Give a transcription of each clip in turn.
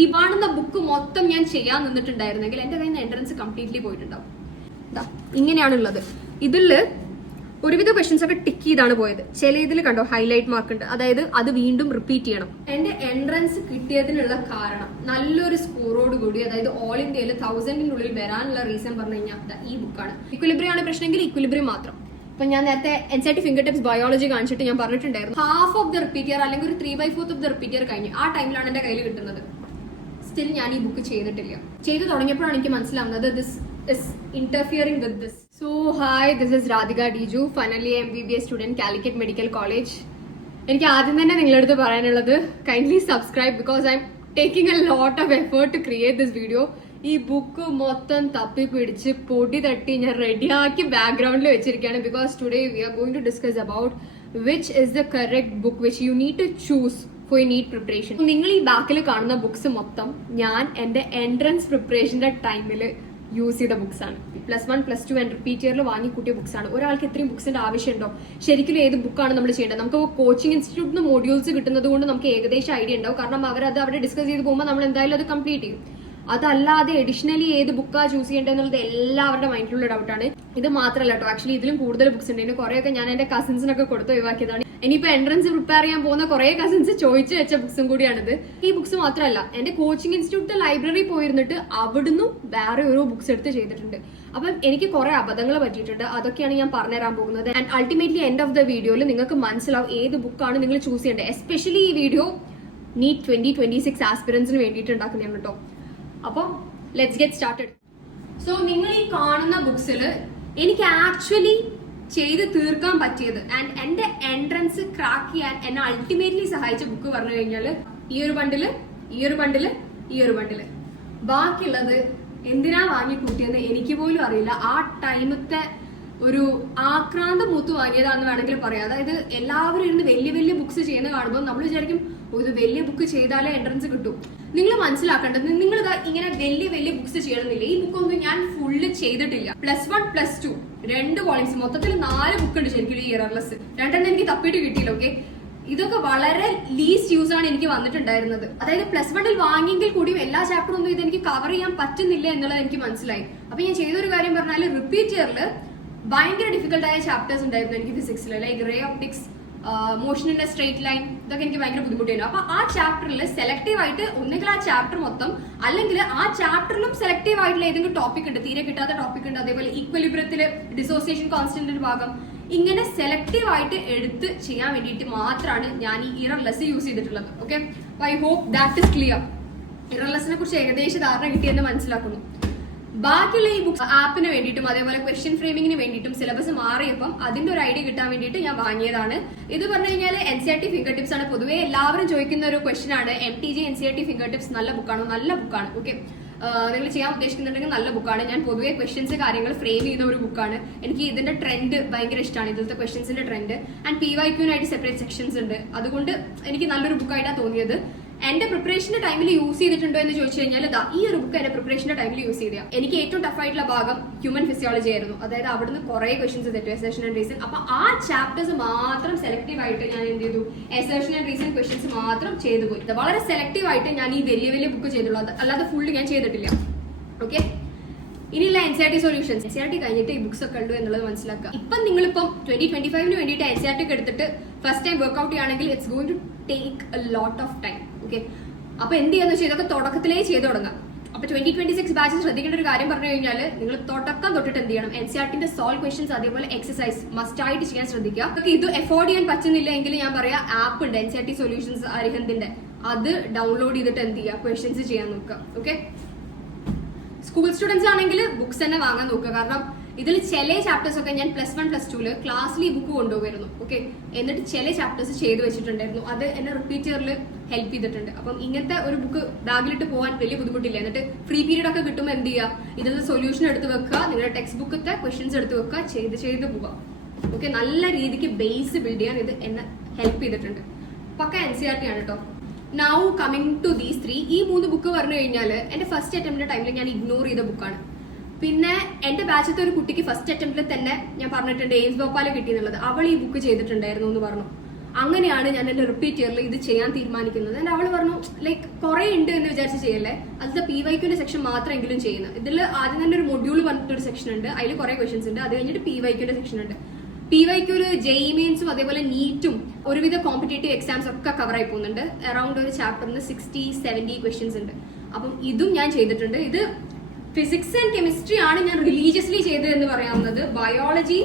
ഈ കാണുന്ന ബുക്ക് മൊത്തം ഞാൻ ചെയ്യാൻ നിന്നിട്ടുണ്ടായിരുന്നെങ്കിൽ എന്റെ കയ്യിൽ നിന്ന് എൻട്രൻസ് കംപ്ലീറ്റ്ലി പോയിട്ടുണ്ടാവും. ഇങ്ങനെയാണുള്ളത്. ഇതില് ഒരുവിധ ക്വസ്റ്റ്യൻസ് ഒക്കെ ടിക്ക് ചെയ്താണ് പോയത്. ചില ഇതിൽ കണ്ടോ ഹൈലൈറ്റ് മാർക്ക് ഉണ്ട്, അതായത് അത് വീണ്ടും റിപ്പീറ്റ് ചെയ്യണം. എന്റെ എൻട്രൻസ് കിട്ടിയതിനുള്ള കാരണം നല്ലൊരു സ്കോറോട് കൂടി, അതായത് ഓൾ ഇന്ത്യയിൽ 1000-നുള്ളിൽ വരാനുള്ള റീസൺ പറഞ്ഞു കഴിഞ്ഞാൽ ഈ ബുക്കാണ്. ഇക്വിലിബ്രിയം ആണ് പ്രശ്നമെങ്കിൽ ഇക്വിലിബ്രിയം മാത്രം. ഇപ്പൊ ഞാൻ നേരത്തെ NCERT ഫിംഗർ ടിപ്സ് ബയോളജി കാണിച്ചിട്ട് ഞാൻ പറഞ്ഞിട്ടുണ്ടായിരുന്നു, half of the repeat year അല്ലെങ്കിൽ ഒരു 3/4 ഓഫ് ദ റിപ്പീറ്റ് ഇയർ കഴിഞ്ഞു. ആ ടൈമിലാണ് എന്റെ കയ്യിൽ കിട്ടുന്നത്. സ്റ്റിൽ ഞാൻ ഈ ബുക്ക് ചെയ്തിട്ടില്ല. ചെയ്തു തുടങ്ങിയപ്പോഴാണ് എനിക്ക് മനസ്സിലാവുന്നത് this is interfering with this. So hi, this is Radhika Deeju, finally MBBS student, Calicut Medical College. എനിക്ക് ആദ്യം തന്നെ നിങ്ങളുടെ അടുത്ത് പറയാനുള്ളത്, kindly subscribe because I'm taking a lot of effort to create this video. ഈ book മൊത്തം തപ്പി പിടിച്ച് പൊടി തട്ടി ഞാൻ റെഡിയാക്കി ബാക്ക്ഗ്രൗണ്ടിൽ വെച്ചിരിക്കുകയാണ്. Because today we are going to discuss about which is the correct book which you need to choose for NEET preparation. നിങ്ങൾ ഈ ബാക്കിൽ കാണുന്ന ബുക്സ് മൊത്തം ഞാൻ എന്റെ എൻട്രൻസ് പ്രിപ്പറേഷന്റെ ടൈമിൽ യൂസ് ചെയ്ത ബുക്സ് ആണ്. +1, +2 ആൻഡ് റിപ്പീറ്റ് ഇയറിൽ വാങ്ങിക്കൂട്ടിയ ബുക്സ് ആണ്. ഒരാൾക്ക് ഇത്രയും ബുക്സിന്റെ ആവശ്യമുണ്ടോ? ശരിക്കും ഏത് ബുക്കാണ് നമ്മൾ ചെയ്യേണ്ടത്? നമുക്ക് കോച്ചിങ് ഇൻസ്റ്റിറ്റ്യൂട്ടിൽ നിന്ന് മോഡ്യൂൾസ് കിട്ടുന്നത് കൊണ്ട് നമുക്ക് ഏകദേശം ഐഡിയ ഉണ്ടാവും. കാരണം അവരത് അവിടെ ഡിസ്കസ് ചെയ്ത് പോകുമ്പോൾ നമ്മൾ എന്തായാലും അത് കംപ്ലീറ്റ് ചെയ്യും. അതല്ലാതെ അഡീഷണലി ഏത് ബുക്കാണ് ചൂസ് ചെയ്യേണ്ടത് എന്നുള്ളത് എല്ലാവരുടെ മൈൻഡിലുള്ള ഡൗട്ടാണ്. ഇത് മാത്രമല്ല കേട്ടോ, ആക്ച്വലി ഇതിലും കൂടുതൽ ബുക്സ് ഉണ്ട്. കുറേയൊക്കെ ഞാൻ എന്റെ കസിൻസിനൊക്കെ കൊടുത്ത് ഒഴിവാക്കിയതാണ്. ഇനിയിപ്പോ എൻട്രൻസ് പ്രിപ്പയർ ചെയ്യാൻ പോകുന്ന കുറെ കസിൻസ് ചോദിച്ചു വെച്ച ബുക്സും കൂടിയാണിത്. ഈ ബുക്സ് മാത്രമല്ല, എന്റെ കോച്ചിങ് ഇൻസ്റ്റിറ്റ്യൂട്ടിലെ ലൈബ്രറി പോയിരുന്നിട്ട് അവിടുന്ന് വേറെ ഓരോ ബുക്സ് എടുത്ത് ചെയ്തിട്ടുണ്ട്. അപ്പം എനിക്ക് കുറെ അബദ്ധങ്ങൾ പറ്റിയിട്ടുണ്ട്. അതൊക്കെയാണ് ഞാൻ പറഞ്ഞുതരാൻ പോകുന്നത്. And ultimately end of the വീഡിയോയിൽ നിങ്ങൾക്ക് മനസ്സിലാവും ഏത് ബുക്കാണ് നിങ്ങൾ ചൂസ് ചെയ്യേണ്ടത്. എസ്പെഷ്യലി ഈ വീഡിയോ NEET 2026 ആസ്പിറൻസിന് വേണ്ടിയിട്ട് ഉണ്ടാക്കുന്നതാണ് കേട്ടോ. അപ്പം ലെറ്റ്സ് ഗെറ്റ് സ്റ്റാർട്ടഡ്. സോ നിങ്ങൾ ഈ കാണുന്ന ബുക്സിൽ എനിക്ക് ആക്ച്വലി ചെയ്ത് തീർക്കാൻ പറ്റിയത് ആൻഡ് എന്റെ എൻട്രൻസ് ക്രാക്ക് ചെയ്യാൻ എന്നെ അൾട്ടിമേറ്റ്ലി സഹായിച്ച ബുക്ക് പറഞ്ഞു കഴിഞ്ഞാൽ ഈ ഒരു ബണ്ടില്, ഈ ഒരു ബണ്ടില്, ഈ ഒരു ബണ്ടില്. ബാക്കിയുള്ളത് എന്തിനാ വാങ്ങിക്കൂട്ടിയെന്ന് എനിക്ക് പോലും അറിയില്ല. ആ ടൈമത്തെ ഒരു ആക്രാന്തം മൂത്ത് വാങ്ങിയതാന്ന് വേണമെങ്കിൽ പറയാം. അതായത് എല്ലാവരും ഇരുന്ന് വലിയ വലിയ ബുക്സ് ചെയ്യുന്ന കാണുമ്പോൾ നമ്മൾ വിചാരിക്കും ഒരു വലിയ ബുക്ക് ചെയ്താലേ എൻട്രൻസ് കിട്ടും. നിങ്ങൾ മനസ്സിലാക്കേണ്ടത്, നിങ്ങൾ ഇങ്ങനെ വലിയ വലിയ ബുക്സ് ചെയ്യണമെന്നില്ല. ഈ ബുക്കൊന്നും ഞാൻ ഫുള്ള് ചെയ്തിട്ടില്ല. +1, +2 2 വോളിയംസ്, മൊത്തത്തിൽ 4 ബുക്ക് ഉണ്ട് ശരിക്കും ഈ ഇയർലെസ്. 2 എനിക്ക് തപ്പിയിട്ട് കിട്ടിയില്ല. ഓക്കെ, ഇതൊക്കെ വളരെ ലീസ്റ്റ് യൂസ് ആണ് എനിക്ക് വന്നിട്ടുണ്ടായിരുന്നത്. അതായത് +1 വാങ്ങിയെങ്കിൽ കൂടിയും എല്ലാ ചാപ്റ്ററും ഒന്നും ഇത് എനിക്ക് കവർ ചെയ്യാൻ പറ്റുന്നില്ല എന്നുള്ളത് എനിക്ക് മനസ്സിലായി. അപ്പൊ ഞാൻ ചെയ്തൊരു കാര്യം പറഞ്ഞാൽ, റിപ്പീറ്റ് ഇയറിൽ ഭയങ്കര ഡിഫിക്കൽട്ടായ ചാപ്റ്റേഴ്സ് ഉണ്ടായിരുന്നു എനിക്ക് ഫിസിക്സിൽ. Like ray optics, motion in a straight line, ഇതൊക്കെ എനിക്ക് ഭയങ്കര ബുദ്ധിമുട്ടായിരുന്നു. അപ്പൊ ആ ചാപ്റ്ററിൽ സെലക്റ്റീവ് ആയിട്ട് ഒന്നുകിൽ ആ ചാപ്റ്റർ മൊത്തം, അല്ലെങ്കിൽ ആ ചാപ്റ്ററിലും സെലക്റ്റീവ് ആയിട്ടുള്ള ഏതെങ്കിലും ടോപ്പിക് ഉണ്ട്, തീരെ കിട്ടാത്ത ടോപ്പിക് ഉണ്ട്. അതേപോലെ ഈക്വലിബ്രിയത്തില് ഡിസോസിയേഷൻ കോൺസ്റ്റന്റിന്റെ ഭാഗം, ഇങ്ങനെ സെലക്റ്റീവ് ആയിട്ട് എടുത്ത് ചെയ്യാൻ വേണ്ടിയിട്ട് മാത്രമാണ് ഞാൻ ഈ ഇറർലെസ് യൂസ് ചെയ്തിട്ടുള്ളത്. Okay, I hope that is clear. ഇറർലെസിനെ കുറിച്ച് ഏകദേശം ധാരണ കിട്ടിയെന്ന് മനസ്സിലാക്കുന്നു. ബാക്കിയുള്ള ഈ ബുക്സ് ആപ്പിന് വേണ്ടിയിട്ടും അതേപോലെ ക്വസ്റ്റ്യൻ ഫ്രെയിമിങ്ങിന് വേണ്ടിയിട്ടും സിലബസ് മാറിയപ്പം അതിന്റെ ഒരു ഐഡിയ കിട്ടാൻ വേണ്ടിയിട്ട് ഞാൻ വാങ്ങിയതാണ്. ഇത് പറഞ്ഞു കഴിഞ്ഞാൽ NCERT ഫിംഗർ ടിപ്സ് ആണ്. പൊതുവെ എല്ലാവരും ചോദിക്കുന്ന ഒരു ക്വസ്റ്റ്യൻ ആണ്, MTG NCERT ഫിംഗർ ടിപ്സ് നല്ല ബുക്കാണോ? നല്ല ബുക്കാണ്. ഓക്കെ, നിങ്ങൾ ചെയ്യാൻ ഉദ്ദേശിക്കുന്നുണ്ടെങ്കിൽ നല്ല ബുക്കാണ്. ഞാൻ പൊതുവെ ക്വസ്റ്റ്യൻസ് കാര്യങ്ങൾ ഫ്രെയിം ചെയ്യുന്ന ഒരു ബുക്കാണ്. എനിക്ക് ഇതിന്റെ ട്രെൻഡ് ഭയങ്കര ഇഷ്ടമാണ്, ഇതിലത്തെ ക്വസ്റ്റ്യൻസിന്റെ ട്രെൻഡ്. ആൻഡ് PYQനായിട്ട് സെപ്പറേറ്റ് സെക്ഷൻസ് ഉണ്ട്. അതുകൊണ്ട് എനിക്ക് നല്ലൊരു ബുക്കായിട്ടാണ് തോന്നിയത്. എന്റെ പ്രിപ്പറേഷന്റെ ടൈമിൽ യൂസ് ചെയ്തിട്ടുണ്ടോ എന്ന് ചോദിച്ചു കഴിഞ്ഞാൽ ഈ ഒരു ബുക്ക് എന്റെ പ്രിപ്പറേഷന്റെ ടൈമിൽ യൂസ് ചെയ്ത. എനിക്ക് ഏറ്റവും ടഫ് ആയിട്ടുള്ള ഭാഗം ഹ്യൂമൻ ഫിസിയോളജി ആയിരുന്നു. അതായത് അവിടുന്ന് കുറെ ക്വസ്റ്റൻസ് തെറ്റു, എസേർഷൻ ആൻഡ് റീസൺ. അപ്പൊ ആ ചാപ്റ്റേഴ്സ് മാത്രം സെലക്റ്റീവ് ആയിട്ട് ഞാൻ എന്ത് ചെയ്തു, എസേർഷൻ ആൻഡ് റീസൺ ക്വസ്റ്റൻസ് മാത്രം ചെയ്തു പോയി. വളരെ സെലക്റ്റീവ് ആയിട്ട് ഞാൻ ഈ വലിയ വലിയ ബുക്ക് ചെയ്തുള്ളൂ, അല്ലാതെ ഫുള്ള് ഞാൻ ചെയ്തിട്ടില്ല. ഓക്കെ, ഇനിയുള്ള NCERT സൊല്യൂഷൻസ്. NCERT കഴിഞ്ഞിട്ട് ഈ ബുക്സ് ഒക്കെ ഉള്ളൂ എന്നുള്ളത് മനസ്സിലാക്കുക. ഇപ്പം നിങ്ങളിപ്പം 2025 വേണ്ടിയിട്ട് NCERT ഒക്കെ എടുത്തിട്ട് ഫസ്റ്റ് ടൈം വർക്ക്ഔട്ട് ചെയ്യുകയാണെങ്കിൽ it's going to take a lot of time. Okay, അപ്പൊ എന്ത് ചെയ്യാന്ന് വെച്ചാൽ ഇതൊക്കെ തുടക്കത്തിലേ ചെയ്ത് തുടങ്ങാം. അപ്പൊ 2026 ബാച്ചിൽ ശ്രദ്ധിക്കേണ്ട ഒരു കാര്യം പറഞ്ഞു കഴിഞ്ഞാൽ, നിങ്ങൾ തുടക്കം തൊട്ടിട്ട് എന്ത് ചെയ്യണം, NCERTന്റെ സോൾവ് ക്വസ്റ്റൻസ് അതേപോലെ എക്സസൈസ് മസ്റ്റ് ആയിട്ട് ചെയ്യാൻ ശ്രദ്ധിക്കുക. അതൊക്കെ ഇത് എഫോർഡ് ചെയ്യാൻ പറ്റുന്നില്ല എങ്കിൽ ഞാൻ പറയാം, ആപ്പ് ഉണ്ട് NCERT സൊല്യൂഷൻസ് അരിഹന്തിന്റെ, അത് ഡൗൺലോഡ് ചെയ്തിട്ട് എന്ത് ചെയ്യുക, ക്വസ്റ്റൻസ് ചെയ്യാൻ നോക്കുക. ഓക്കെ, സ്കൂൾ സ്റ്റുഡൻസ് ആണെങ്കിൽ ബുക്സ് തന്നെ വാങ്ങാൻ നോക്കുക. കാരണം ഇതിൽ ചില ചാപ്റ്റേഴ്സ് ഒക്കെ ഞാൻ +1, +2 ക്ലാസ്സിൽ ഈ ബുക്ക് കൊണ്ടുപോയിരുന്നു. ഓക്കെ, എന്നിട്ട് ചില ചാപ്റ്റേഴ്സ് ചെയ്ത് വെച്ചിട്ടുണ്ടായിരുന്നു. അത് എന്നെ റിപ്പീറ്റ് ഇയറിൽ ഹെൽപ്പ് ചെയ്തിട്ടുണ്ട്. അപ്പം ഇങ്ങനത്തെ ഒരു ബുക്ക് ബാഗിലിട്ട് പോകാൻ വലിയ ബുദ്ധിമുട്ടില്ല. എന്നിട്ട് ഫ്രീ പീരീഡ് ഒക്കെ കിട്ടുമ്പോൾ എന്ത് ചെയ്യുക, ഇതിന്റെ സൊല്യൂഷൻ എടുത്ത് വെക്കുക, നിങ്ങളുടെ ടെക്സ്റ്റ് ബുക്കത്തെ ക്വസ്റ്റൻസ് എടുത്ത് വെക്കുക, ചെയ്ത് പോവുക. ഓക്കെ, നല്ല രീതിക്ക് ബേസ് ബിൽഡ് ചെയ്യാൻ ഇത് എന്നെ ഹെൽപ്പ് ചെയ്തിട്ടുണ്ട്. പക്ക NCERT ആണ് കേട്ടോ. നൗ കമ്മിങ് ടു ദീസ് 3, ഈ 3 ബുക്ക് പറഞ്ഞു കഴിഞ്ഞാൽ എന്റെ ഫസ്റ്റ് അറ്റംപ്റ്റിന്റെ ടൈമിൽ ഞാൻ ഇഗ്നോർ ചെയ്ത ബുക്കാണ്. പിന്നെ എന്റെ ബാച്ചത്തെ ഒരു കുട്ടിക്ക് ഫസ്റ്റ് അറ്റംപ്റ്റിൽ തന്നെ ഞാൻ പറഞ്ഞിട്ടുണ്ട് എയിംസ് ഭോപ്പാൽ കിട്ടിയെന്നുള്ളത്. അവൾ ഈ ബുക്ക് ചെയ്തിട്ടുണ്ടായിരുന്നു എന്ന് പറഞ്ഞു. അങ്ങനെയാണ് ഞാൻ എന്റെ റിപ്പീറ്റ് ഇയറിൽ ഇത് ചെയ്യാൻ തീരുമാനിക്കുന്നത്. എന്റെ അവള് പറഞ്ഞു ലൈക്ക് കുറെ ഉണ്ട് എന്ന് വിചാരിച്ച് ചെയ്യല്ലേ, അതിന്റെ PYQന്റെ സെക്ഷൻ മാത്രമെങ്കിലും ചെയ്യുന്നത്. ഇതിൽ ആദ്യം തന്നെ ഒരു മൊഡ്യൂൾ പറഞ്ഞിട്ടൊരു സെക്ഷൻ ഉണ്ട്, അതിൽ കുറെ ക്വസ്റ്റൻസ് ഉണ്ട്. അത് കഴിഞ്ഞിട്ട് PYQന്റെ സെക്ഷൻ ഉണ്ട്. PYQല് JEE മെയിൻസും അതേപോലെ നീറ്റും ഒരുവിധ കോമ്പറ്റേറ്റീവ് എക്സാംസ് ഒക്കെ കവർ ആയി പോകുന്നുണ്ട്. അറൌണ്ട് ഒരു ചാപ്റ്ററിന് 60-70 ക്വസ്റ്റ്യൻസ് ഉണ്ട്. അപ്പം ഇതും ഞാൻ ചെയ്തിട്ടുണ്ട്. ഇത് ഫിസിക്സ് ആൻഡ് കെമിസ്ട്രി ആണ് ഞാൻ റിലീജിയസ്ലി ചെയ്തത് എന്ന് പറയാവുന്നത്. ബയോളജി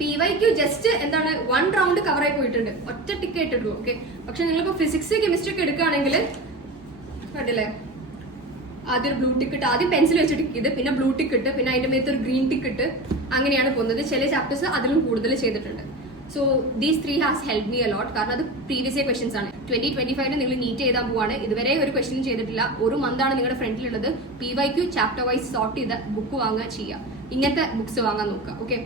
PYQ ജസ്റ്റ് എന്താണ് 1 റൗണ്ട് കവർ ആയി പോയിട്ടുണ്ട്, ഒറ്റ ടിക്ക് ആയിട്ടുള്ളൂ. ഓക്കെ, പക്ഷെ നിങ്ങളിപ്പോ ഫിസിക്സ് കെമിസ്ട്രി ഒക്കെ എടുക്കുകയാണെങ്കിൽ കണ്ടില്ലേ, ആദ്യം ഒരു ബ്ലൂ ടിക്ക് ഇട്ട്, ആദ്യം പെൻസിൽ വെച്ച് ടിക്ക് ചെയ്ത്, പിന്നെ ബ്ലൂ ടിക്ക് ഇട്ട്, പിന്നെ അതിന്റെ മേത്ത് ഒരു ഗ്രീൻ ടിക്ക് ഇട്ട്, അങ്ങനെയാണ് പോകുന്നത്. ചില ചാപ്റ്റേഴ്സ് അതിലും കൂടുതൽ ചെയ്തിട്ടുണ്ട്. So these 3 has help me allot. കാരണം അത് പ്രീവിയസ് ഇയർ ക്വസ്റ്റൻസ് ആണ്. 2025 നിങ്ങൾ നീറ്റ് ചെയ്താൻ പോവാണ്, ഇതുവരെ ഒരു ക്വസ്റ്റ്യൻ ചെയ്തിട്ടില്ല, ഒരു മന്താണ് നിങ്ങളുടെ ഫ്രണ്ടിലുള്ളത്. PYQ ചാപ്റ്റർ വൈസ് സോർട്ട് ചെയ്ത് ബുക്ക് വാങ്ങുക ചെയ്യുക. ഇങ്ങനത്തെ ബുക്സ് വാങ്ങാൻ നോക്കുക. ഓക്കെ,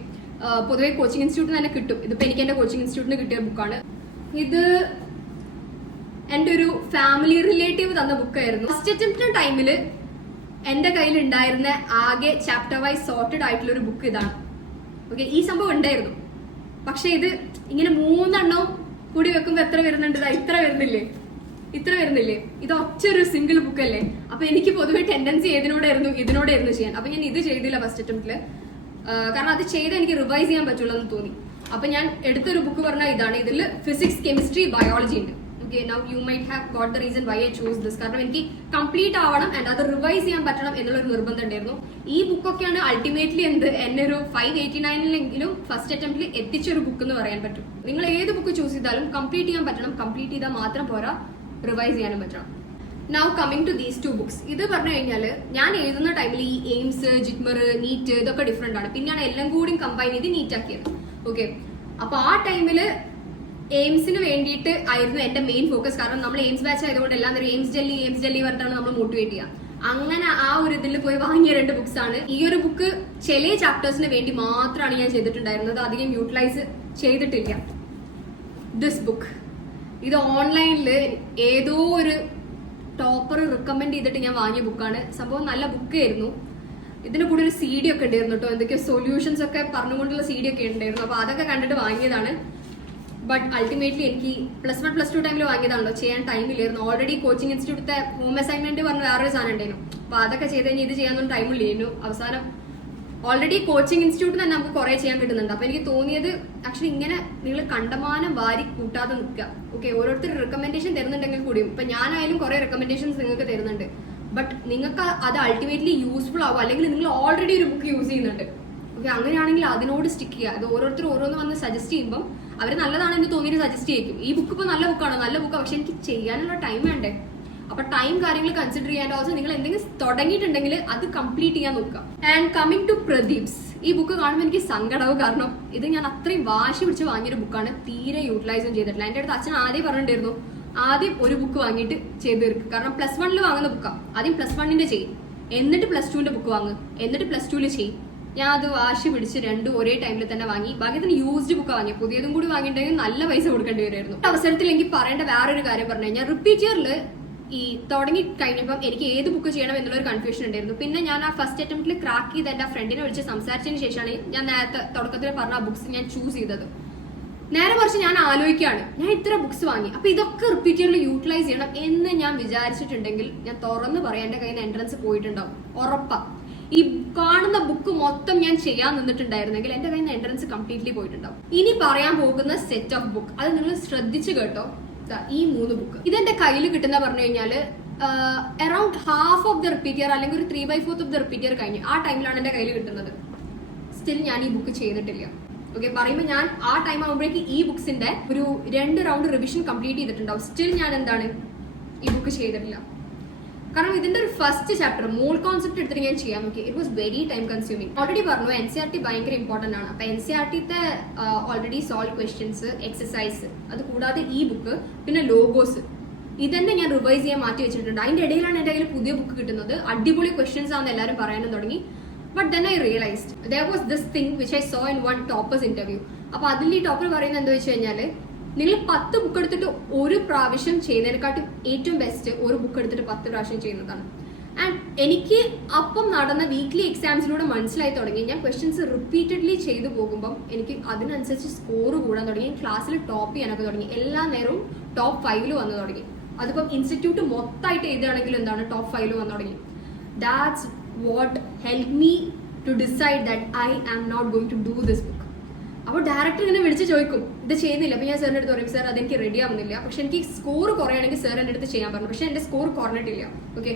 പൊതുവെ കോച്ചിങ് ഇൻസ്റ്റിറ്റ്യൂട്ടിൽ തന്നെ കിട്ടും. ഇതിപ്പോ എനിക്ക് എന്റെ കോച്ചിങ് ഇൻസ്റ്റിറ്റ്യൂട്ടിന് കിട്ടിയ ബുക്കാണ്. ഇത് എന്റെ ഒരു ഫാമിലി റിലേറ്റീവ് തന്ന ബുക്കായിരുന്നു. ഫസ്റ്റ് അറ്റംപ്റ്റ് ടൈമില് എന്റെ കയ്യിൽ ഉണ്ടായിരുന്ന ആകെ ചാപ്റ്റർ വൈസ് സോർട്ടഡ് ആയിട്ടുള്ള ഒരു ബുക്ക് ഇതാണ്. ഓക്കെ, ഈ സംഭവം ഉണ്ടായിരുന്നു, പക്ഷെ ഇത് ഇങ്ങനെ 3 എണ്ണം കൂടി വെക്കുമ്പോ എത്ര വരുന്നുണ്ട്? ഇത്ര വരുന്നില്ലേ? ഇത് ഒറ്റൊരു സിംഗിൾ ബുക്ക് അല്ലേ? അപ്പൊ എനിക്ക് പൊതുവെ ടെൻഡൻസി ഇതിനോടായിരുന്നു ചെയ്യാൻ. അപ്പൊ ഞാൻ ഇത് ചെയ്തില്ല ഫസ്റ്റ് അറ്റംപ്റ്റില്, കാരണം അത് ചെയ്ത് എനിക്ക് റിവൈസ് ചെയ്യാൻ പറ്റുള്ളൂ എന്ന് തോന്നി. അപ്പൊ ഞാൻ എടുത്തൊരു ബുക്ക് പറഞ്ഞാൽ ഇതാണ്. ഇതിൽ ഫിസിക്സ്, കെമിസ്ട്രി, ബയോളജി ഉണ്ട്. Okay, now you might have got the reason why I choose this. കാരണം എനിക്ക് കംപ്ലീറ്റ് ആവണം ആൻഡ് അത് റിവൈസ് ചെയ്യാൻ പറ്റണം എന്നുള്ളൊരു നിർബന്ധം ഉണ്ടായിരുന്നു. ഈ ബുക്കൊക്കെയാണ് അൾട്ടിമേറ്റ്ലി എന്നെ ഒരു 589 ഫസ്റ്റ് അറ്റംപ്റ്റിൽ എത്തിച്ചൊരു ബുക്ക് എന്ന് പറയാൻ പറ്റും. നിങ്ങൾ ഏത് ബുക്ക് ചൂസ് ചെയ്താലും കംപ്ലീറ്റ് ചെയ്യാൻ പറ്റണം. കംപ്ലീറ്റ് ചെയ്താൽ മാത്രം പോരാ, റിവൈസ് ചെയ്യാനും പറ്റണം. Now coming to these 2 books. ഇത് പറഞ്ഞു കഴിഞ്ഞാൽ ഞാൻ എഴുതുന്ന ടൈമിൽ ഈ എയിംസ്, ജിറ്റ്മർ, നീറ്റ് ഇതൊക്കെ ഡിഫറെന്റ് ആണ്. പിന്നെയാണ് എല്ലാം കൂടി കമ്പൈൻ ചെയ്ത് നീറ്റ് ആക്കിയത്. ഓക്കെ, അപ്പൊ ആ ടൈമില് എയിംസിന് വേണ്ടിയിട്ട് ആയിരുന്നു എന്റെ മെയിൻ ഫോക്കസ്. കാരണം നമ്മൾ എയിംസ് ബാച്ച് ആയതുകൊണ്ട് എല്ലാം എയിംസ് ജെല്ലി പറഞ്ഞിട്ടാണ് നമ്മൾ മോട്ടിവേറ്റ് ചെയ്യുക. അങ്ങനെ ആ ഒരു ഇതിൽ പോയി വാങ്ങിയ 2 ബുക്സ് ആണ്. ഈ ഒരു ബുക്ക് ചില ചാപ്റ്റേഴ്സിന് വേണ്ടി മാത്രമാണ് ഞാൻ ചെയ്തിട്ടുണ്ടായിരുന്നത്, അധികം യൂട്ടിലൈസ് ചെയ്തിട്ടില്ല. ദിസ് ബുക്ക്, ഇത് ഓൺലൈനിൽ ഏതോ ഒരു ടോപ്പർ റിക്കമെൻഡ് ചെയ്തിട്ട് ഞാൻ വാങ്ങിയ ബുക്കാണ്. സംഭവം നല്ല ബുക്കായിരുന്നു. ഇതിന് കൂടെ ഒരു CD ഒക്കെ ഉണ്ടായിരുന്നു കേട്ടോ, എന്തൊക്കെയോ സൊല്യൂഷൻസ് ഒക്കെ പറഞ്ഞുകൊണ്ടുള്ള CD ഒക്കെ ഉണ്ടായിരുന്നു. അപ്പൊ അതൊക്കെ കണ്ടിട്ട് വാങ്ങിയതാണ്. ബട്ട് അൾട്ടിമേറ്റ്ലി എനിക്ക് +1 +2 ടൈമിൽ വാങ്ങിയതാണല്ലോ, ചെയ്യാൻ ടൈമില്ലായിരുന്നു. ഓൾറെഡി കോച്ചിങ് ഇൻസ്റ്റിറ്റ്യൂട്ടിലെ ഹോം അസൈൻമെന്റ് പറഞ്ഞ വേറൊരു സാധനം ഉണ്ടായിരുന്നു. അപ്പൊ അതൊക്കെ ചെയ്ത് കഴിഞ്ഞാൽ ഇത് ചെയ്യാനൊന്നും ടൈമില്ലായിരുന്നു. അവസാനം ഓൾറെഡി കോച്ചിങ് ഇൻസ്റ്റിറ്റ്യൂട്ടിൽ തന്നെ നമുക്ക് കുറെ ചെയ്യാൻ കിട്ടുന്നുണ്ട്. അപ്പൊ എനിക്ക് തോന്നിയത് ആക്ച്വലി ഇങ്ങനെ നിങ്ങൾ കണ്ടമാനം വാരി കൂട്ടാതെ നിൽക്കുക. ഓക്കെ, ഓരോരുത്തർ റെക്കമെൻഡേഷൻ തരുന്നുണ്ടെങ്കിൽ കൂടിയും, ഇപ്പൊ ഞാനായാലും കുറെ റെക്കമെൻഡേഷൻസ് നിങ്ങൾക്ക് തരുന്നുണ്ട്. ബട്ട് നിങ്ങൾക്ക് അത് അൾട്ടിമേറ്റ്ലി യൂസ്ഫുൾ ആവും, അല്ലെങ്കിൽ നിങ്ങൾ ഓൾറെഡി ഒരു ബുക്ക് യൂസ് ചെയ്യുന്നുണ്ട്. ഓക്കെ, അങ്ങനെയാണെങ്കിൽ അതിനോട് സ്റ്റിക്ക് ചെയ്യുക. അത് ഓരോരുത്തർ ഓരോന്ന് വന്ന് സജസ്റ്റ് ചെയ്യുമ്പോൾ അവർ നല്ലതാണെന്ന് തോന്നിയിട്ട് സജസ്റ്റ് ചെയ്യും. ഈ ബുക്ക് ഇപ്പോൾ നല്ല ബുക്കാണ്, നല്ല ബുക്കാണ്, പക്ഷെ എനിക്ക് ചെയ്യാനുള്ള ടൈം വേണ്ടേ? അപ്പൊ ടൈം കാര്യങ്ങൾ കൺസിഡർ ചെയ്യാൻ ഓൾസോ നിങ്ങൾ എന്തെങ്കിലും തുടങ്ങിയിട്ടുണ്ടെങ്കിൽ അത് കംപ്ലീറ്റ് ചെയ്യാൻ നോക്കുക. ആൻഡ് കമ്മിങ് ടു പ്രദീപ്സ്, ഈ ബുക്ക് കാണുമ്പോൾ എനിക്ക് സങ്കടവും. കാരണം ഇത് ഞാൻ അത്രയും വാശി പിടിച്ച് വാങ്ങിയൊരു ബുക്കാണ്, തീരെ യൂട്ടിലൈസും ചെയ്തിട്ടില്ല. എൻ്റെ അടുത്ത് അച്ഛൻ ആദ്യം പറഞ്ഞിട്ടുണ്ടായിരുന്നു, ആദ്യം ഒരു ബുക്ക് വാങ്ങിയിട്ട് ചെയ്ത് തീർക്കുക. കാരണം +1 വാങ്ങുന്ന ബുക്കാണ്, ആദ്യം +1 ചെയ്യും, എന്നിട്ട് +2 ബുക്ക് വാങ്ങും, എന്നിട്ട് +2 ചെയ്യും. ഞാൻ അത് വാശി പിടിച്ച് 2 ഒരേ ടൈമിൽ തന്നെ വാങ്ങി. ഭാഗ്യത്തിന് യൂസ്ഡ് ബുക്ക് വാങ്ങി, പുതിയതും കൂടി വാങ്ങിയിട്ടുണ്ടെങ്കിൽ നല്ല പൈസ കൊടുക്കേണ്ടി വരുമായിരുന്നു. അവസരത്തിൽ എനിക്ക് പറയേണ്ട വേറൊരു കാര്യം പറഞ്ഞു കഴിഞ്ഞാൽ, റിപ്പീറ്റ് ഇയറിൽ ഈ തുടങ്ങി കഴിഞ്ഞപ്പം എനിക്ക് ഏത് ബുക്ക് ചെയ്യണം എന്നുള്ളൊരു കൺഫ്യൂഷൻ ഉണ്ടായിരുന്നു. പിന്നെ ഞാൻ ആ ഫസ്റ്റ് അറ്റംപ്റ്റിൽ ക്രാക്ക് ചെയ്ത് എൻ്റെ ഫ്രണ്ടിനെ വിളിച്ച് സംസാരിച്ചതിന് ശേഷമാണ് ഞാൻ നേരത്തെ തുടക്കത്തിൽ പറഞ്ഞ ആ ബുക്സ് ഞാൻ ചൂസ് ചെയ്തത്. നേരെ മറിച്ച് ഞാൻ ആലോചിക്കുകയാണ്, ഞാൻ ഇത്ര ബുക്സ് വാങ്ങി, അപ്പൊ ഇതൊക്കെ റിപ്പീറ്റ് ഇയറിൽ യൂട്ടിലൈസ് ചെയ്യണം എന്ന് ഞാൻ വിചാരിച്ചിട്ടുണ്ടെങ്കിൽ ഞാൻ തുറന്ന് പറയാം, എൻ്റെ കയ്യിൽ നിന്ന് എൻട്രൻസ് പോയിട്ടുണ്ടാവും, ഉറപ്പാ. ഈ കാണുന്ന ബുക്ക് മൊത്തം ഞാൻ ചെയ്യാൻ നിന്നിട്ടുണ്ടായിരുന്നെങ്കിൽ എന്റെ കയ്യിൽ നിന്ന് എൻട്രൻസ് കംപ്ലീറ്റ്ലി പോയിട്ടുണ്ടാവും. ഇനി പറയാൻ പോകുന്ന സെറ്റ് ഓഫ് ബുക്ക് അത് നിങ്ങൾ ശ്രദ്ധിച്ചു കേട്ടോ. ഈ 3 ബുക്ക് ഇതെന്റെ കയ്യിൽ കിട്ടുന്ന പറഞ്ഞു കഴിഞ്ഞാൽ around half of the repeat year അല്ലെങ്കിൽ ഒരു 3/4 ഓഫ് ദ റിപ്പീറ്റ് ഇയർ കഴിഞ്ഞ് ആ ടൈമിലാണ് എന്റെ കയ്യിൽ കിട്ടുന്നത്. സ്റ്റിൽ ഞാൻ ഈ ബുക്ക് ചെയ്തിട്ടില്ല. ഓക്കെ, പറയുമ്പോൾ ഞാൻ ആ ടൈം ആകുമ്പോഴേക്ക് ഈ ബുക്സിന്റെ ഒരു 2 റൗണ്ട് റിവിഷൻ കംപ്ലീറ്റ് ചെയ്തിട്ടുണ്ടാവും. സ്റ്റിൽ ഞാൻ എന്താണ് ഈ ബുക്ക് ചെയ്തിട്ടില്ല. കാരണം ഇതിന്റെ ഒരു ഫസ്റ്റ് ചാപ്റ്റർ മോൾ കോൺസെപ്റ്റ് എടുത്തിട്ട് ഞാൻ ചെയ്യാൻ നോക്കി. It was very time consuming. Already പറഞ്ഞു NCERT ഭയങ്കര ഇമ്പോർട്ടന്റ് ആണ്. അപ്പൊ NCERTത്തെ ഓൾറെഡി സോൾവ് ക്വസ്റ്റ്യൻസ്, എക്സസൈസ്, അത് കൂടാതെ ഈ ബുക്ക്, പിന്നെ ലോഗോസ്, ഇതന്നെ ഞാൻ റിവൈസ് ചെയ്യാൻ മാറ്റി വെച്ചിട്ടുണ്ട്. അതിന്റെ ഇടയിലാണ് എന്റെ കയ്യിൽ പുതിയ ബുക്ക് കിട്ടുന്നത്. അടിപൊളി ക്വസ്റ്റ്യൻസ് ആണെന്ന് എല്ലാവരും പറയാനും തുടങ്ങി. But then I realised there was this thing which I saw in one toppers interview. അപ്പൊ അതിൽ ഈ ടോപ്പർ പറയുന്നത് എന്താ വെച്ച് കഴിഞ്ഞാല്, നിങ്ങൾ 10 ബുക്ക് എടുത്തിട്ട് ഒരു പ്രാവശ്യം ചെയ്യുന്നതിനെക്കാട്ടും ഏറ്റവും ബെസ്റ്റ് ഒരു ബുക്ക് എടുത്തിട്ട് 10 പ്രാവശ്യം ചെയ്യുന്നതാണ്. ആൻഡ് എനിക്ക് അപ്പം നടന്ന വീക്ക്ലി എക്സാംസിലൂടെ മനസ്സിലായി തുടങ്ങി, ഞാൻ ക്വസ്റ്റ്യൻസ് റിപ്പീറ്റഡ്ലി ചെയ്തു പോകുമ്പം എനിക്ക് അതിനനുസരിച്ച് സ്കോർ കൂടാൻ തുടങ്ങി, ക്ലാസ്സിൽ ടോപ്പ് ചെയ്യാനൊക്കെ തുടങ്ങി, എല്ലാ നേരവും ടോപ്പ് 5 വന്നു തുടങ്ങി. അതിപ്പം ഇൻസ്റ്റിറ്റ്യൂട്ട് മൊത്തമായിട്ട് എഴുതുകയാണെങ്കിൽ എന്താണ് ടോപ്പ് 5 വന്നു തുടങ്ങി. That's what help me to decide that I am not going to do this book. അപ്പോൾ ഡയറക്ടർ ഇങ്ങനെ വിളിച്ച് ചോദിക്കും ഇത് ചെയ്യുന്നില്ല. അപ്പോൾ ഞാൻ സാറിൻ്റെ അടുത്ത് പറയും, സാർ അതെനിക്ക് റെഡി ആവുന്നില്ല, പക്ഷെ എനിക്ക് സ്കോർ കുറയുകയാണെങ്കിൽ സാർ എൻ്റെ അടുത്ത് ചെയ്യാൻ പറഞ്ഞു. പക്ഷെ എൻ്റെ സ്കോർ കുറഞ്ഞിട്ടില്ല. Okay,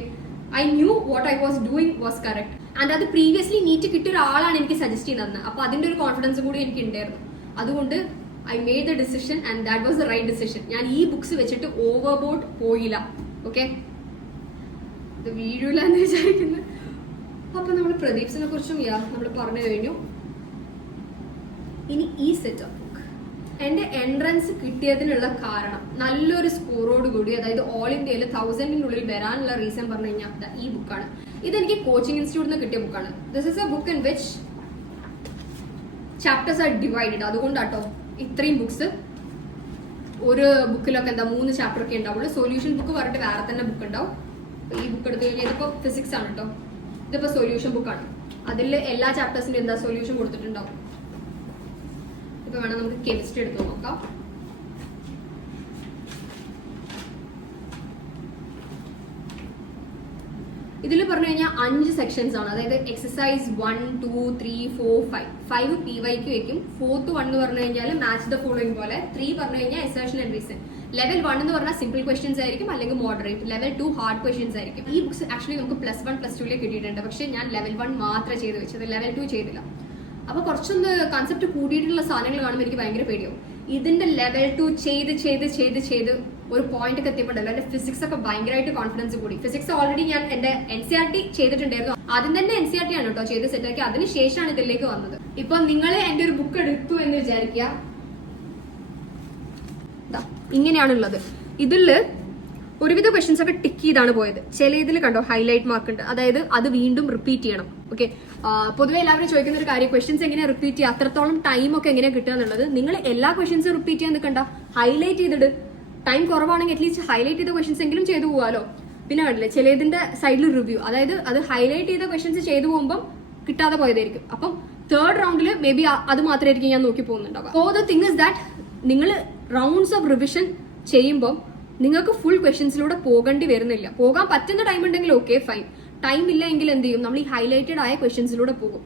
I knew what I was doing was correct. And അത് പ്രീവിയസ്ലി നീറ്റ് കിട്ടിയ ഒരാളാണ് എനിക്ക് സജസ്റ്റ് ചെയ്യുന്നത്. അപ്പോൾ അതിൻ്റെ ഒരു കോൺഫിഡൻസ് കൂടി എനിക്ക് ഉണ്ടായിരുന്നു. അതുകൊണ്ട് I made the decision and that was the right decision. ഞാൻ ഈ ബുക്സ് വെച്ചിട്ട് ഓവർബോർഡ് പോയില്ല. ഓക്കെ, ഇത് വീഴില്ല എന്ന് വിചാരിക്കുന്നു. അപ്പൊ നമ്മൾ പ്രദീപ്സിനെ കുറിച്ചും നമ്മൾ പറഞ്ഞു കഴിഞ്ഞു. ഇനി ഈ സെറ്റ് ഓഫ് ബുക്ക് എന്റെ എൻട്രൻസ് കിട്ടിയതിനുള്ള കാരണം നല്ലൊരു സ്കോറോട് കൂടി, അതായത് ഓൾ ഇന്ത്യയിൽ 1000-നുള്ളിൽ വരാനുള്ള റീസൺ പറഞ്ഞു കഴിഞ്ഞാൽ ഈ ബുക്കാണ്. ഇതെനിക്ക് കോച്ചിങ് ഇൻസ്റ്റിറ്റ്യൂട്ടിൽ നിന്ന് കിട്ടിയ ബുക്കാണ്. This is a book in which chapters are divided. അതുകൊണ്ടാട്ടോ ഇത്രയും ബുക്സ്. ഒരു ബുക്കിലൊക്കെ 3 ചാപ്റ്റർ ഒക്കെ ഉണ്ടാവുള്ളൂ. സൊല്യൂഷൻ ബുക്ക് പറഞ്ഞിട്ട് വേറെ തന്നെ ബുക്ക് ഉണ്ടാവും. ഈ ബുക്ക് എടുത്ത് കഴിഞ്ഞാൽ ഇതിപ്പോ ഫിസിക്സ് ആണ് കേട്ടോ. ഇതിപ്പോ സൊല്യൂഷൻ ബുക്കാണ്. അതിൽ എല്ലാ ചാപ്റ്റേഴ്സിന്റെ സൊല്യൂഷൻ കൊടുത്തിട്ടുണ്ടാവും. ഇപ്പൊ വേണം നമുക്ക് കെമിസ്ട്രി എടുത്ത് നോക്കാം. ഇതിൽ പറഞ്ഞു കഴിഞ്ഞാൽ 5 സെക്ഷൻസ് ആണ്. അതായത് എക്സസൈസ് 1, 2, 3, 4, 5. 5 PYQ വെക്കും. 4th 1 എന്ന് പറഞ്ഞു കഴിഞ്ഞാൽ മാച്ച് ദ ഫോളോയിങ് പോലെ. 3 പറഞ്ഞു കഴിഞ്ഞാൽ അസേർഷൻ ആൻഡ് റീസൺ. ലെവൽ 1 എന്ന് പറഞ്ഞാൽ സിമ്പിൾ ക്വസ്റ്റ്യൻസ് ആയിരിക്കും, അല്ലെങ്കിൽ മോഡറേറ്റ്. ലെവൽ 2 ഹാർഡ് ക്വസ്റ്റ്യൻസ് ആയിരിക്കും. ഈ ബുക്സ് ആക്ച്വലി നമുക്ക് +1 +2 കിട്ടിയിട്ടുണ്ട്. പക്ഷെ ഞാൻ ലെവൽ 1 മാത്രമേ ചെയ്ത് വെച്ചത്, ലെവൽ 2 ചെയ്തില്ല. അപ്പൊ കുറച്ചൊന്ന് കൺസെപ്റ്റ് കൂടിയിട്ടുള്ള സാധനങ്ങൾ കാണുമ്പോൾ എനിക്ക് ഭയങ്കര പേടിയാവും. ഇതിന്റെ ലെവൽ 2 ചെയ്ത് ഒരു പോയിന്റ് ഒക്കെ എത്തിയപ്പോണ്ടല്ലോ എന്റെ ഫിസിക്സ് ഒക്കെ ഭയങ്കരമായിട്ട് കോൺഫിഡൻസ് കൂടി. ഫിസിക്സ് ഓൾറെഡി ഞാൻ എന്റെ NCERT ചെയ്തിട്ടുണ്ടായിരുന്നു. ആദ്യം തന്നെ NCERT ആണ് കേട്ടോ ചെയ്ത് സെറ്റാക്കി. അതിനുശേഷമാണ് ഇതിലേക്ക് വന്നത്. ഇപ്പൊ നിങ്ങൾ എന്റെ ഒരു ബുക്ക് എടുത്തു എന്ന് വിചാരിക്കുക. ഇങ്ങനെയാണുള്ളത്. ഇതില് ഒരുവിധ ക്വസ്റ്റ്യൻസ് ഒക്കെ ടിക്ക് ചെയ്താണ് പോയത്. ചില ഇതിൽ കണ്ടോ ഹൈലൈറ്റ് മാർക്ക് ഉണ്ട്. അതായത് അത് വീണ്ടും റിപ്പീറ്റ് ചെയ്യണം. ഓക്കെ, പൊതുവെ എല്ലാവരും ചോദിക്കുന്ന ഒരു കാര്യം, ക്വസ്റ്റ്യൻസ് എങ്ങനെ റിപ്പീറ്റ് ചെയ്യുക, അത്രത്തോളം ടൈം ഒക്കെ എങ്ങനെ കിട്ടുക എന്നുള്ളത്. നിങ്ങൾ എല്ലാ ക്വസ്റ്റ്യൻസും റിപ്പീറ്റ് ചെയ്യാൻ നിൽക്കണ്ട, ഹൈലൈറ്റ് ചെയ്തിട്ട് ടൈം കുറവാണെങ്കിൽ അറ്റ്ലീസ്റ്റ് ഹൈലൈറ്റ് ചെയ്ത ക്വസ്റ്റ്യൻസ് എങ്കിലും ചെയ്തു പോകാലോ. പിന്നെ കണ്ടില്ലേ ചിലതിന്റെ സൈഡിൽ റിവ്യൂ, അതായത് അത് ഹൈലൈറ്റ് ചെയ്ത ക്വസ്റ്റ്യൻസ് ചെയ്തു പോകുമ്പോൾ കിട്ടാതെ പോയതായിരിക്കും. അപ്പം 3rd റൗണ്ടിൽ മേ ബി അത് മാത്രമായിരിക്കും ഞാൻ നോക്കി പോകുന്നുണ്ടാവുക. So the thing is that നിങ്ങൾ റൗണ്ട്സ് ഓഫ് റിവിഷൻ ചെയ്യുമ്പോൾ നിങ്ങൾക്ക് ഫുൾ ക്വസ്റ്റ്യൻസിലൂടെ പോകേണ്ടി വരുന്നില്ല. പോകാൻ പറ്റുന്ന ടൈം ഉണ്ടെങ്കിൽ ഓക്കെ ഫൈൻ. ടൈം ഇല്ല എങ്കിൽ എന്ത് ചെയ്യും, നമ്മൾ ഈ ഹൈലൈറ്റഡ് ആയ ക്വസ്റ്റ്യൻസിലൂടെ പോകും.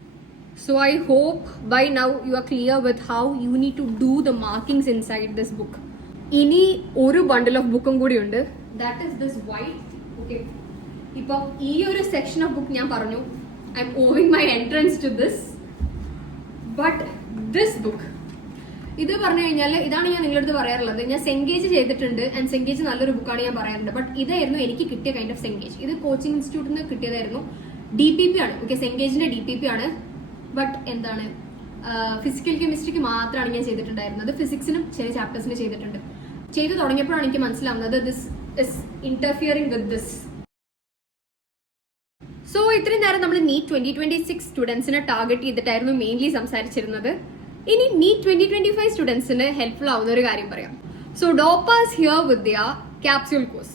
So I hope by now you are clear with how you need to do the markings inside this book. ഇനി ഒരു ബണ്ടിൽ ഓഫ് ബുക്കും കൂടി ഉണ്ട്. That is this white. Okay, ഇപ്പം ഈ ഒരു സെക്ഷൻ ഓഫ് ബുക്ക് ഞാൻ പറഞ്ഞു I am owing my entrance to this. But this book, ഇത് പറഞ്ഞു കഴിഞ്ഞാൽ ഇതാണ് ഞാൻ നിങ്ങളുടെ അടുത്ത് പറയാറുള്ളത്. ഞാൻ സെൻഗേജ് ചെയ്തിട്ടുണ്ട് ആൻഡ് സെൻഗേജ് നല്ലൊരു ബുക്കാണ് ഞാൻ പറയാറുണ്ട്. ബട്ട് ഇതായിരുന്നു എനിക്ക് കിട്ടിയ കൈൻഡ് ഓഫ് സെൻഗേജ്. ഇത് കോച്ചിങ് ഇൻസ്റ്റിറ്റ്യൂട്ടിൽ നിന്ന് കിട്ടിയതായിരുന്നു. DPP ആണ്. ഓക്കെ, സെൻഗേജിന്റെ DPP ആണ്. ബട്ട് എന്താണ് ഫിസിക്കൽ കെമിസ്ട്രിക്ക് മാത്രമാണ് ഞാൻ ചെയ്തിട്ടുണ്ടായിരുന്നത്. ഫിസിക്സിനും ചില ചാപ്റ്റേഴ്സിന് ചെയ്തിട്ടുണ്ട്. ചെയ്തു തുടങ്ങിയപ്പോഴാണ് എനിക്ക് മനസ്സിലാവുന്നത് this is interfering with this. So ഇത്രയും നേരം നമ്മൾ NEET 2026 സ്റ്റുഡൻസിനെ ടാർഗറ്റ് ചെയ്തിട്ടായിരുന്നു മെയിൻലി സംസാരിച്ചിരുന്നത്. ഇനി NEET 2025 സ്റ്റുഡൻസിന് ഹെൽപ്ഫുൾ ആവുന്ന ഒരു കാര്യം പറയാം. So droppers here with their capsule course.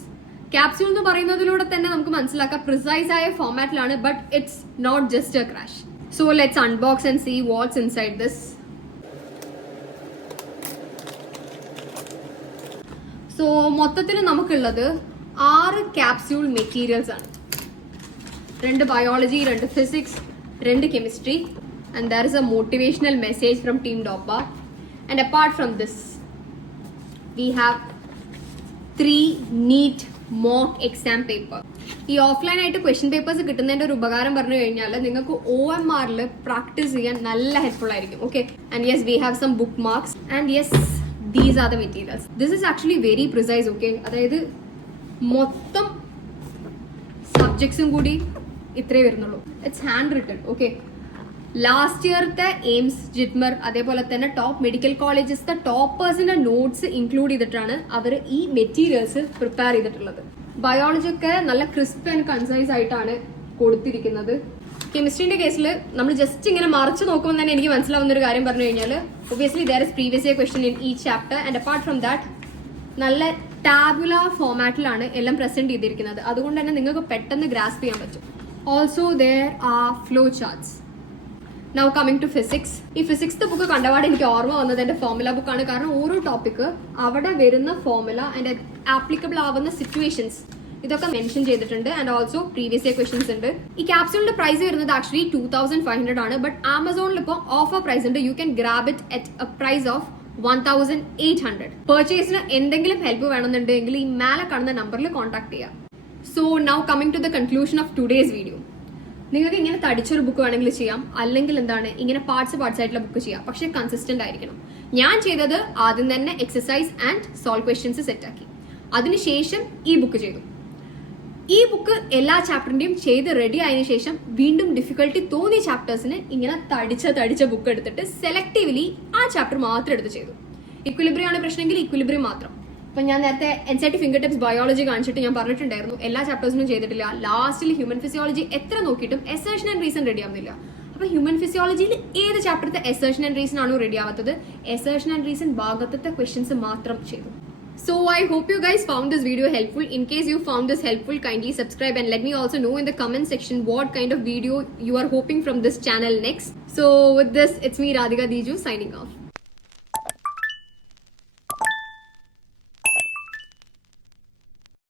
Capsule എന്ന് പറയുന്നതിലൂടെ തന്നെ നമുക്ക് മനസ്സിലാക്കാം പ്രിസൈസ് ആയ ഫോർമാറ്റിലാണ്. But it's not just a crash. So let's unbox and see what's inside this. So മൊത്തത്തിൽ നമുക്കുള്ളത് 6 ക്യാപ്സ്യൂൾ മെറ്റീരിയൽസ് ആണ്. 2 biology, 2 physics, 2 chemistry. And there is a motivational message from Team Doppa. And apart from this, we have 3 NEET mock exam paper. ഈ offline ആയിട്ട് question papers കിട്ടുന്നതിന്റെ ഒരു ഉപകാരം പറഞ്ഞു കഴിഞ്ഞാൽ നിങ്ങൾക്ക് OMRൽ പ്രാക്ടീസ് ചെയ്യാൻ നല്ല ഹെൽപ്ഫുൾ ആയിരിക്കും. Okay, and yes we have some bookmarks and yes these are the materials. This is actually very precise. Okay, അതായത് മൊത്തം സബ്ജക്ട്സും കൂടി ഇത്രേ വരുന്നുള്ളൂ. It's handwritten. Okay, last ഇയറത്തെ എയിംസ്, ജിറ്റ്മർ, അതേപോലെ തന്നെ ടോപ്പ് മെഡിക്കൽ കോളേജസ് ടോപ്പേഴ്സിന്റെ നോട്ട്സ് ഇൻക്ലൂഡ് ചെയ്തിട്ടാണ് അവർ ഈ മെറ്റീരിയൽസ് പ്രിപ്പയർ ചെയ്തിട്ടുള്ളത്. ബയോളജി ഒക്കെ നല്ല ക്രിസ്പ് ആൻഡ് കൺസൈസ് ആയിട്ടാണ് കൊടുത്തിരിക്കുന്നത്. കെമിസ്ട്രീന്റെ കേസിൽ നമ്മൾ ജസ്റ്റ് ഇങ്ങനെ മറിച്ച് നോക്കുമ്പോൾ തന്നെ എനിക്ക് മനസ്സിലാവുന്ന ഒരു കാര്യം പറഞ്ഞു കഴിഞ്ഞാൽ obviously there is previous year question in each chapter. And apart from that നല്ല ടാബുലാർ ഫോമാറ്റിലാണ് എല്ലാം പ്രസന്റ് ചെയ്തിരിക്കുന്നത്. അതുകൊണ്ട് തന്നെ നിങ്ങൾക്ക് പെട്ടെന്ന് ഗ്രാസ്പ് ചെയ്യാൻ പറ്റും. Also there are flow charts. Now coming to physics. ഈ ഫിസിക്സ് ബുക്ക് കണ്ടപാട് എനിക്ക് ഓർമ്മ വന്നത് എൻ്റെ ഫോർമുല ബുക്കാണ്. കാരണം ഓരോ ടോപ്പിക്ക് അവിടെ വരുന്ന ഫോർമുല ആൻഡ് ആപ്ലിക്കബിൾ ആവുന്ന സിറ്റുവേഷൻസ് ഇതൊക്കെ മെൻഷൻ ചെയ്തിട്ടുണ്ട്. And also previous year questions ഉണ്ട്. ഈ ക്യാപ്സ്യൂളിന്റെ പ്രൈസ് വരുന്നത് ആക്ച്വലി 2500 ആണ്. ബട്ട് ആമസോണിൽ ഇപ്പോൾ ഓഫർ പ്രൈസ് ഉണ്ട്. You can grab it at a price of 1800. പർച്ചേസിന് എന്തെങ്കിലും ഹെൽപ്പ് വേണമെന്നുണ്ടെങ്കിൽ ഈ മേലെ കാണുന്ന നമ്പറിൽ കോൺടാക്ട് ചെയ്യാം. So now coming to the conclusion of today's video. നിങ്ങൾക്ക് ഇങ്ങനെ തടിച്ചൊരു ബുക്ക് വേണമെങ്കിൽ ചെയ്യാം, അല്ലെങ്കിൽ എന്താണ് ഇങ്ങനെ പാർട്സ് ആയിട്ടുള്ള ബുക്ക് ചെയ്യാം. പക്ഷേ കൺസിസ്റ്റന്റ് ആയിരിക്കണം. ഞാൻ ചെയ്തത് ആദ്യം തന്നെ എക്സസൈസ് ആൻഡ് സോൾവ് ക്വസ്റ്റ്യൻസ് സെറ്റാക്കി, അതിനുശേഷം ഈ ബുക്ക് ചെയ്തു. ഈ ബുക്ക് എല്ലാ ചാപ്റ്ററിന്റെയും ചെയ്ത് റെഡി ആയതിനു ശേഷം വീണ്ടും ഡിഫിക്കൽട്ടി തോന്നിയ ചാപ്റ്റേഴ്സിന് ഇങ്ങനെ തടിച്ച ബുക്ക് എടുത്തിട്ട് സെലക്റ്റീവ്ലി ആ ചാപ്റ്റർ മാത്രം എടുത്ത് ചെയ്തു. ഇക്വിലിബ്രിയം ആണ് പ്രശ്നമെങ്കിൽ ഇക്വിലിബ്രിയം മാത്രം. ഇപ്പൊ ഞാൻ നേരത്തെ NCERT ഫിംഗർ ടിപ്സ് ബയോളജി കാണിച്ചിട്ട് ഞാൻ പറഞ്ഞിട്ടുണ്ടായിരുന്നു എല്ലാ ചാപ്റ്റേഴ്സിനും ചെയ്തിട്ടില്ല. ലാസ്റ്റിൽ ഹ്യൂമൻ ഫിസിയോളജി എത്ര നോക്കിയിട്ടും എസേർഷൻ ആൻഡ് റീസൺ റെഡി ആവുന്നില്ല. അപ്പൊ ഹ്യൂമൻ ഫിസിയോളജിയിൽ ഏത് ചാപ്റ്ററത്തെ എസേർഷൻ ആൻഡ് റീസൺ ആണോ റെഡി ആവാത്തത്, എസേർഷൻ ആൻഡ് റീസൺ ഭാഗത്തെ ക്വസ്റ്റ്യൻസ് മാത്രം ചെയ്തു. So I hope you guys found this video helpful. In case you found this helpful, kindly subscribe and let me also know in the comment section what kind of video you are hoping from this channel next. So with this, it's me Radhika Deeju signing off.